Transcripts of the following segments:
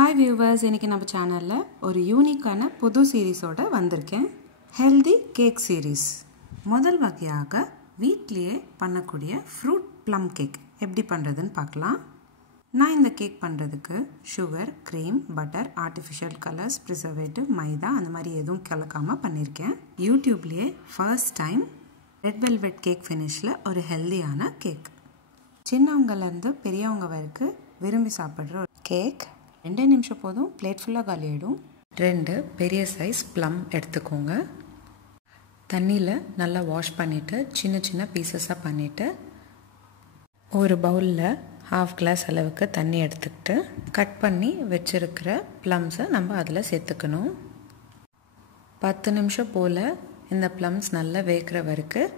Hi viewers, இன்றைக்கி நம்ம சேனலில் ஒரு யூனிக்கான புது சீரீஸோடு வந்திருக்கேன். Healthy cake series. முதல் வகையாக வீட்லேயே பண்ணக்கூடிய ஃப்ரூட் ப்ளம் கேக் எப்படி பண்ணுறதுன்னு பார்க்கலாம். நான் இந்த கேக் பண்ணுறதுக்கு sugar, cream, butter, artificial colours, preservative, maida அந்த மாதிரி எதுவும் கலக்காமல் பண்ணியிருக்கேன். யூடியூப்லேயே first time red velvet cake ஃபினிஷில் ஒரு ஹெல்தியான கேக். சின்னவங்கலேருந்து பெரியவங்க வரைக்கும் விரும்பி சாப்பிட்ற ஒரு கேக். 2 நிமிஷம் போதும், பிளேட் ஃபுல்லாக காலி ஆகிடும். 2 பெரிய சைஸ் ப்ளம் எடுத்துக்கோங்க. தண்ணியில் நல்லா வாஷ் பண்ணிவிட்டு சின்ன சின்ன பீசஸாக பண்ணிவிட்டு ஒரு பவுலில் 1/2 கிளாஸ் அளவுக்கு தண்ணி எடுத்துக்கிட்டு கட் பண்ணி வச்சுருக்கிற ப்ளம்ஸை நம்ம அதில் சேர்த்துக்கணும். 10 நிமிஷம் போல் இந்த ப்ளம்ஸ் நல்லா வேகிற வரைக்கும்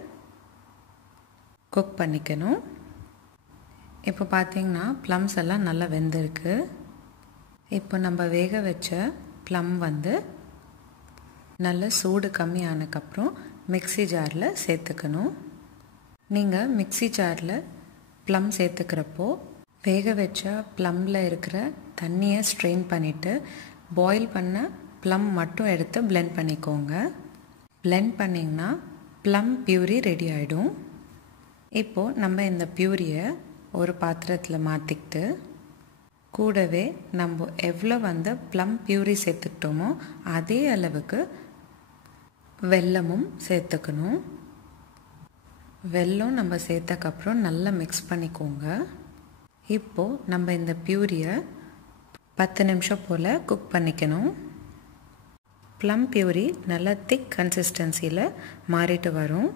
குக் பண்ணிக்கணும். இப்போ பார்த்திங்கன்னா ப்ளம்ஸ் எல்லாம் நல்லா வெந்திருக்கு. இப்போ நம்ம வேக வச்ச ப்ளம் நல்ல சூடு கம்மியானதுக்கப்புறம் மிக்ஸி ஜாரில் சேர்த்துக்கணும். நீங்கள் மிக்ஸி ஜாரில் ப்ளம் சேர்த்துக்கிறப்போ வேக வச்ச ப்ளம்மில் இருக்கிற தண்ணியை ஸ்ட்ரெயின் பண்ணிவிட்டு பாயில் பண்ண ப்ளம் மட்டும் எடுத்து பிளெண்ட் பண்ணிக்கோங்க. பிளெண்ட் பண்ணிங்கன்னா ப்ளம் பியூரி ரெடி ஆகிடும். இப்போது நம்ம இந்த பியூரியை ஒரு பாத்திரத்தில் மாற்றிக்கிட்டு கூடவே நம்ம எவ்வளோ ப்ளம் பியூரி சேர்த்துக்கிட்டோமோ அதே அளவுக்கு வெல்லமும் சேர்த்துக்கணும். வெல்லம் நம்ம சேர்த்தக்கப்புறம் நல்லா மிக்ஸ் பண்ணிக்கோங்க. இப்போது நம்ம இந்த பியூரியை 10 நிமிஷம் போல் குக் பண்ணிக்கணும். ப்ளம் பியூரி நல்லா திக் கன்சிஸ்டன்சியில் மாறிட்டு வரும்.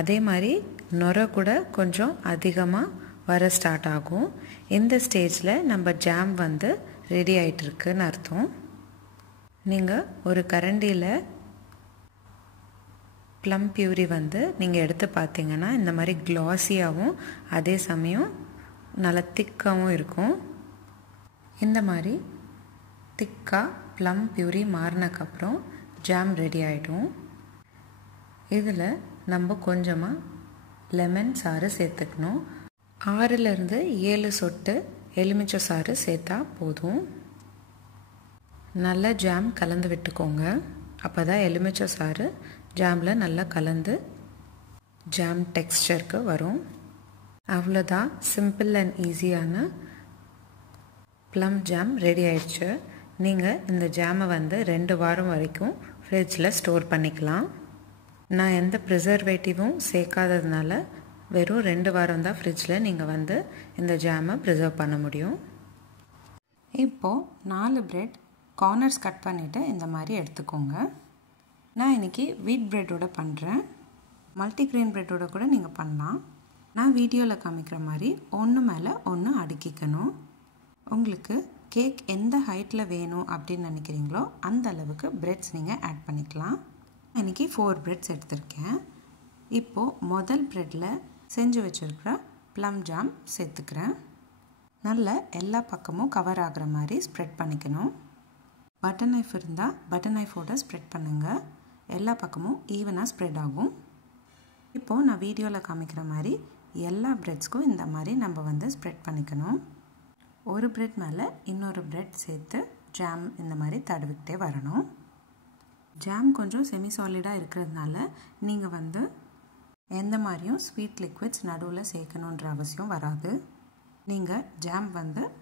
அதே மாதிரி நுரை கூட கொஞ்சம் அதிகமாக வர ஸ்டார்ட் ஆகும். இந்த ஸ்டேஜில் நம்ம ஜாம் ரெடி ஆகிட்டுருக்குன்னு அர்த்தம். நீங்கள் ஒரு கரண்டியில் ப்ளம் பியூரி நீங்கள் எடுத்து பார்த்தீங்கன்னா இந்த மாதிரி க்ளாஸியாகவும் அதே சமயம் நல்லா திக்காகவும் இருக்கும். இந்த மாதிரி திக்காக ப்ளம் பியூரி மாறினக்கப்புறம் ஜாம் ரெடி ஆகிடும். இதில் நம்ம கொஞ்சமாக லெமன் சாறு சேர்த்துக்கணும். 6லேருந்து 7 சொட்டு எலுமிச்சை சாறு சேர்த்தா போதும். நல்லா ஜாம் கலந்து விட்டுக்கோங்க. அப்போ தான் எலுமிச்சை சாறு ஜாமில் நல்லா கலந்து ஜாம் டெக்ஸ்சருக்கு வரும். அவ்வளோதான், சிம்பிள் அண்ட் ஈஸியான ப்ளம் ஜாம் ரெடி ஆயிடுச்சு. நீங்கள் இந்த ஜாமை 2 வாரம் வரைக்கும் ஃப்ரிட்ஜில் ஸ்டோர் பண்ணிக்கலாம். நான் எந்த ப்ரிசர்வேட்டிவும் சேர்க்காததுனால வெறும் 2 வாரம் தான் ஃப்ரிட்ஜில் நீங்கள் இந்த ஜாமை ப்ரிசர்வ் பண்ண முடியும். இப்போது 4 பிரெட் கார்னர்ஸ் கட் பண்ணிவிட்டு இந்த மாதிரி எடுத்துக்கோங்க. நான் இன்றைக்கி வீட் ப்ரெட்டோட பண்ணுறேன். மல்டிக்ரெயின் ப்ரெட்டோட கூட நீங்கள் பண்ணலாம். நான் வீடியோவில் காமிக்கிற மாதிரி ஒன்று மேலே ஒன்று அடுக்கிக்கணும். உங்களுக்கு கேக் எந்த ஹைட்டில் வேணும் அப்படின்னு நினைக்கிறீங்களோ அந்த அளவுக்கு பிரெட்ஸ் நீங்கள் ஆட் பண்ணிக்கலாம். இன்றைக்கி 4 பிரெட்ஸ் எடுத்திருக்கேன். இப்போது முதல் ப்ரெட்டில் செஞ்சு வச்சுருக்கிற ப்ளம் ஜாம் சேர்த்துக்கிறேன். நல்ல எல்லா பக்கமும் கவர் ஆகிற மாதிரி ஸ்ப்ரெட் பண்ணிக்கணும். பட்டர் நைஃப் இருந்தால் பட்டர் நைஃபோட ஸ்ப்ரெட் பண்ணுங்கள். எல்லா பக்கமும் ஈவனாக ஸ்ப்ரெட் ஆகும். இப்போது நான் வீடியோவில் காமிக்கிற மாதிரி எல்லா ப்ரெட்ஸ்க்கும் இந்த மாதிரி நம்ம ஸ்ப்ரெட் பண்ணிக்கணும். ஒரு ப்ரெட் மேலே இன்னொரு ப்ரெட் சேர்த்து ஜாம் இந்த மாதிரி தடவிக்கிட்டே வரணும். ஜாம் கொஞ்சம் செமி சாலிடாக இருக்கிறதுனால நீங்கள் எந்த மாதிரியும் ஸ்வீட் லிக்விட்ஸ் நடுவில் சேர்க்கணுன்ற அவசியம் வராது. நீங்கள் ஜாம்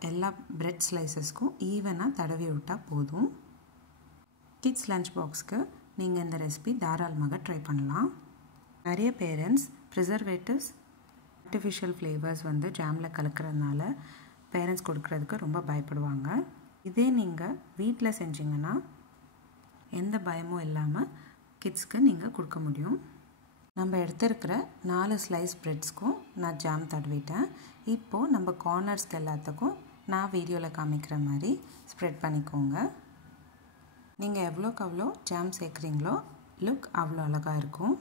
எல்லா பிரெட் ஸ்லைசஸ்க்கும் ஈவனாக தடவி விட்டால் போதும். கிட்ஸ் லஞ்ச் பாக்ஸ்க்கு நீங்கள் இந்த ரெசிபி தாராளமாக ட்ரை பண்ணலாம். நிறைய பேரண்ட்ஸ் ப்ரிசர்வேட்டிவ்ஸ், ஆர்டிஃபிஷியல் ஃப்ளேவர்ஸ் ஜாமில் கலக்கிறதுனால பேரண்ட்ஸ் கொடுக்கறதுக்கு ரொம்ப பயப்படுவாங்க. இதே நீங்கள் வீட்டில் செஞ்சிங்கன்னா எந்த பயமும் இல்லாமல் கிட்ஸ்க்கு நீங்கள் கொடுக்க முடியும். நம்ம எடுத்துருக்கிற 4 ஸ்லைஸ் ப்ரெட்ஸ்க்கும் நான் ஜாம் தடவிட்டேன். இப்போது நம்ம கார்னர்ஸ்க்கு எல்லாத்துக்கும் நான் வீடியோவில் காமிக்கிற மாதிரி ஸ்ப்ரெட் பண்ணிக்கோங்க. நீங்கள் எவ்வளோக்கு அவ்வளோ ஜாம் சேர்க்குறீங்களோ லுக் அவ்வளோ அழகாக இருக்கும்.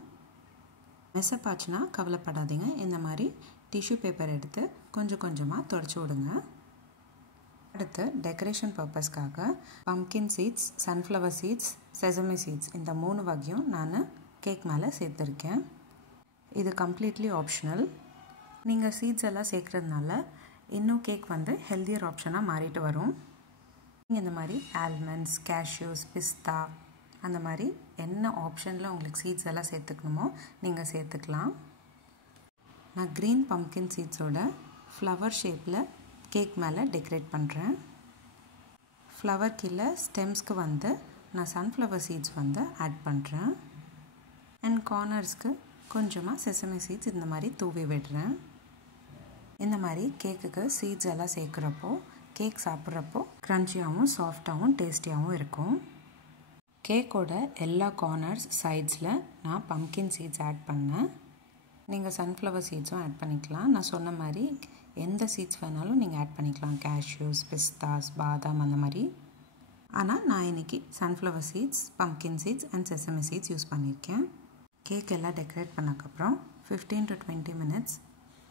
மெஸ்ஸப்பாச்சுன்னா கவலைப்படாதீங்க. இந்த மாதிரி டிஷ்யூ பேப்பர் எடுத்து கொஞ்சம் கொஞ்சமாக தொடச்சி விடுங்க. அடுத்து டெக்கரேஷன் பர்பஸ்க்காக pumpkin seeds, sunflower seeds, sesame seeds இந்த 3 வகையும் நான் கேக் மேலே சேர்த்துருக்கேன். இது கம்ப்ளீட்லி ஆப்ஷனல். நீங்கள் சீட்ஸ் எல்லாம் சேர்க்குறதுனால இன்னும் கேக் வந்து ஹெல்தியர் ஆப்ஷனாக மாறிட்டு வரும். நீங்கள் இந்த மாதிரி ஆல்மண்ட்ஸ், கேஷ்யூஸ், பிஸ்தா அந்த மாதிரி என்ன ஆப்ஷனில் உங்களுக்கு சீட்ஸ் எல்லாம் சேர்த்துக்கணுமோ நீங்கள் சேர்த்துக்கலாம். நான் க்ரீன் பம்ப்கின் சீட்ஸோட ஃப்ளவர் ஷேப்பில் கேக் மேலே டெக்கரேட் பண்ணுறேன். ஃப்ளவர் கீழே ஸ்டெம்ஸ்க்கு வந்து நான் சன்ஃப்ளவர் சீட்ஸ் வந்து ஆட் பண்ணுறேன். அண்ட் கார்னர்ஸ்க்கு கொஞ்சமாக செசமி சீட்ஸ் இந்த மாதிரி தூவி விடுறேன். இந்த மாதிரி கேக்குக்கு சீட்ஸ் எல்லாம் சேர்க்குறப்போ கேக் சாப்பிட்றப்போ க்ரன்ச்சியாகவும் சாஃப்டாகவும் டேஸ்டியாகவும் இருக்கும். கேக்கோட எல்லா கார்னர்ஸ் சைட்ஸில் நான் பம்ப்கின் சீட்ஸ் ஆட் பண்ணேன். நீங்கள் சன்ஃப்ளவர் சீட்ஸும் ஆட் பண்ணிக்கலாம். நான் சொன்ன மாதிரி எந்த சீட்ஸ் வேணாலும் நீங்கள் ஆட் பண்ணிக்கலாம். கேஷ்யூஸ், பிஸ்தாஸ், பாதாம் அந்த மாதிரி. ஆனால் நான் இன்றைக்கி sunflower seeds, pumpkin seeds and sesame seeds use பண்ணியிருக்கேன். கேக் எல்லாம் டெக்கரேட் பண்ணக்கப்புறம் 15 to 20 minutes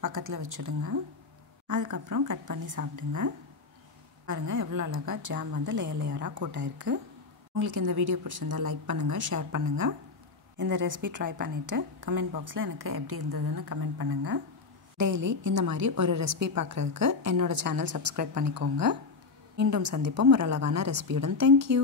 பக்கத்தில் வச்சுடுங்க. அதுக்கப்புறம் கட் பண்ணி சாப்பிடுங்க. பாருங்கள் எவ்வளோ அழகாக ஜாம் வந்து லேயராக கோட்டாயிருக்கு. உங்களுக்கு இந்த வீடியோ பிடிச்சிருந்தால் லைக் பண்ணுங்கள், ஷேர் பண்ணுங்கள். இந்த ரெசிபி ட்ரை பண்ணிவிட்டு கமெண்ட் பாக்ஸில் எனக்கு எப்படி இருந்ததுன்னு கமெண்ட் பண்ணுங்கள். டெய்லி இந்த மாதிரி ஒரு ரெசிபி பார்க்குறதுக்கு என்னோடய சேனல் சப்ஸ்கிரைப் பண்ணிக்கோங்க. மீண்டும் சந்திப்போம் ஒரு அழகான ரெசிபியுடன். தேங்க்யூ.